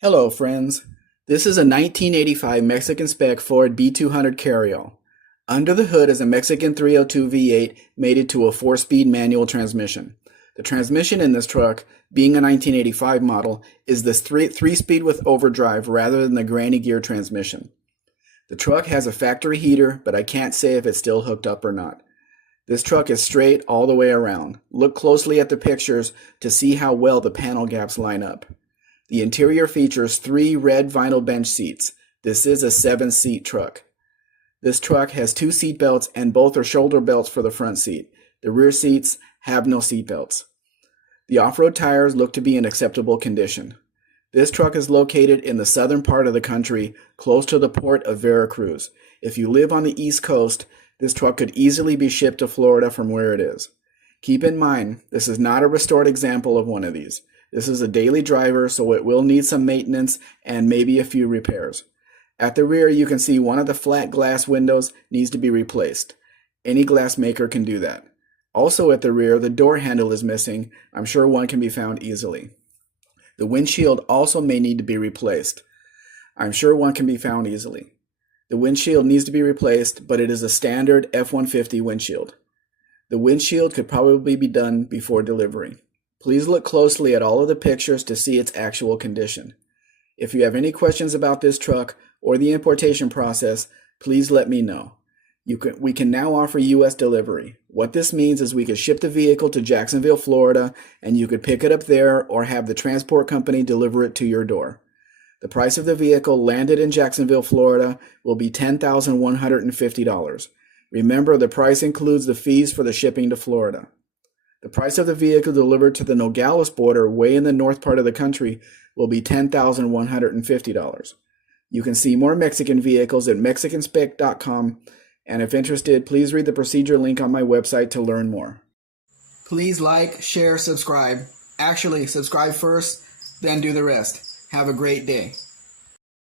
Hello friends, this is a 1985 Mexican spec Ford B200 carryall. Under the hood is a Mexican 302 V8 mated to a 4-speed manual transmission. The transmission in this truck, being a 1985 model, is this 3-speed with overdrive rather than the granny gear transmission. The truck has a factory heater, but I can't say if it's still hooked up or not. This truck is straight all the way around. Look closely at the pictures to see how well the panel gaps line up. The interior features 3 red vinyl bench seats. This is a 7-seat truck. This truck has 2 seat belts and both are shoulder belts for the front seat. The rear seats have no seat belts. The off-road tires look to be in acceptable condition. This truck is located in the southern part of the country, close to the port of Veracruz. If you live on the East Coast, this truck could easily be shipped to Florida from where it is. Keep in mind, this is not a restored example of one of these. This is a daily driver, so it will need some maintenance and maybe a few repairs. At the rear, you can see one of the flat glass windows needs to be replaced. Any glass maker can do that. Also at the rear, the door handle is missing. I'm sure one can be found easily. The windshield also may need to be replaced. I'm sure one can be found easily. The windshield needs to be replaced, but it is a standard F-150 windshield. The windshield could probably be done before delivery. Please look closely at all of the pictures to see its actual condition. If you have any questions about this truck or the importation process, please let me know. We can now offer U.S. delivery. What this means is we could ship the vehicle to Jacksonville, Florida, and you could pick it up there or have the transport company deliver it to your door. The price of the vehicle landed in Jacksonville, Florida will be $10,150. Remember, the price includes the fees for the shipping to Florida. The price of the vehicle delivered to the Nogales border, way in the north part of the country, will be $10,150. You can see more Mexican vehicles at mexicanspec.com, and if interested, please read the procedure link on my website to learn more. Please like, share, subscribe. Actually, subscribe first, then do the rest. Have a great day.